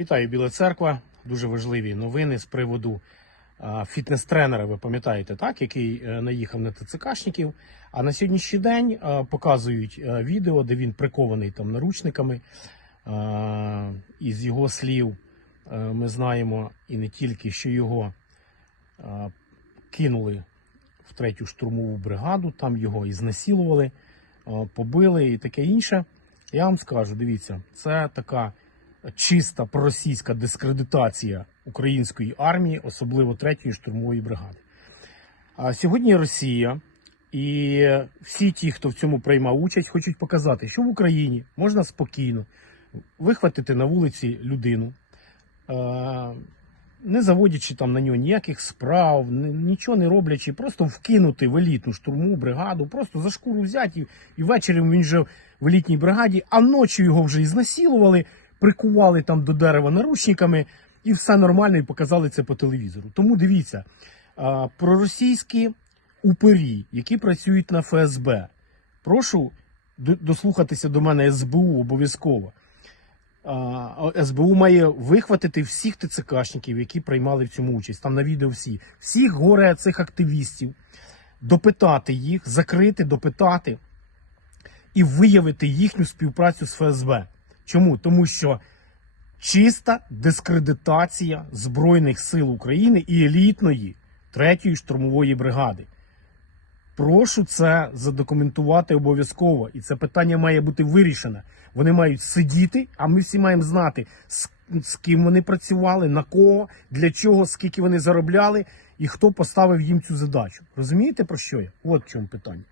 Вітаю, Біла Церква. Дуже важливі новини з приводу фітнес-тренера. Ви пам'ятаєте, так, який е, наїхав на ТЦКшників. А на сьогоднішній день показують е, відео, де він прикований там наручниками. Із його слів е, ми знаємо і не тільки, що його кинули в третю штурмову бригаду, там його і знасилували, а, побили і таке інше. Я вам скажу, дивіться, це така чиста проросійська дискредитація української армії, особливо третьої штурмової бригади. А сьогодні Росія і всі ті, хто в цьому приймав участь, хочуть показати, що в Україні можна спокійно вихватити на вулиці людину, не заводячи там на нього ніяких справ, нічого не роблячи, просто вкинути в елітну штурмову бригаду, просто за шкуру взяти, і, ввечері він вже в елітній бригаді, а ночі його вже і знасилували, прикували там до дерева наручниками, і все нормально, і показали це по телевізору. Тому дивіться, проросійські упирі, які працюють на ФСБ, прошу дослухатися до мене СБУ обов'язково. СБУ має вихватити всіх ТЦКшників, які приймали в цьому участь. Там на відео всі, всіх горе цих активістів, допитати їх, закрити, допитати і виявити їхню співпрацю з ФСБ. Чому? Тому що чиста дискредитація Збройних сил України і елітної третьої штурмової бригади. Прошу це задокументувати обов'язково, і це питання має бути вирішене. Вони мають сидіти, а ми всі маємо знати, з ким вони працювали, на кого, для чого, скільки вони заробляли, і хто поставив їм цю задачу. Розумієте про що я? От в чому питання.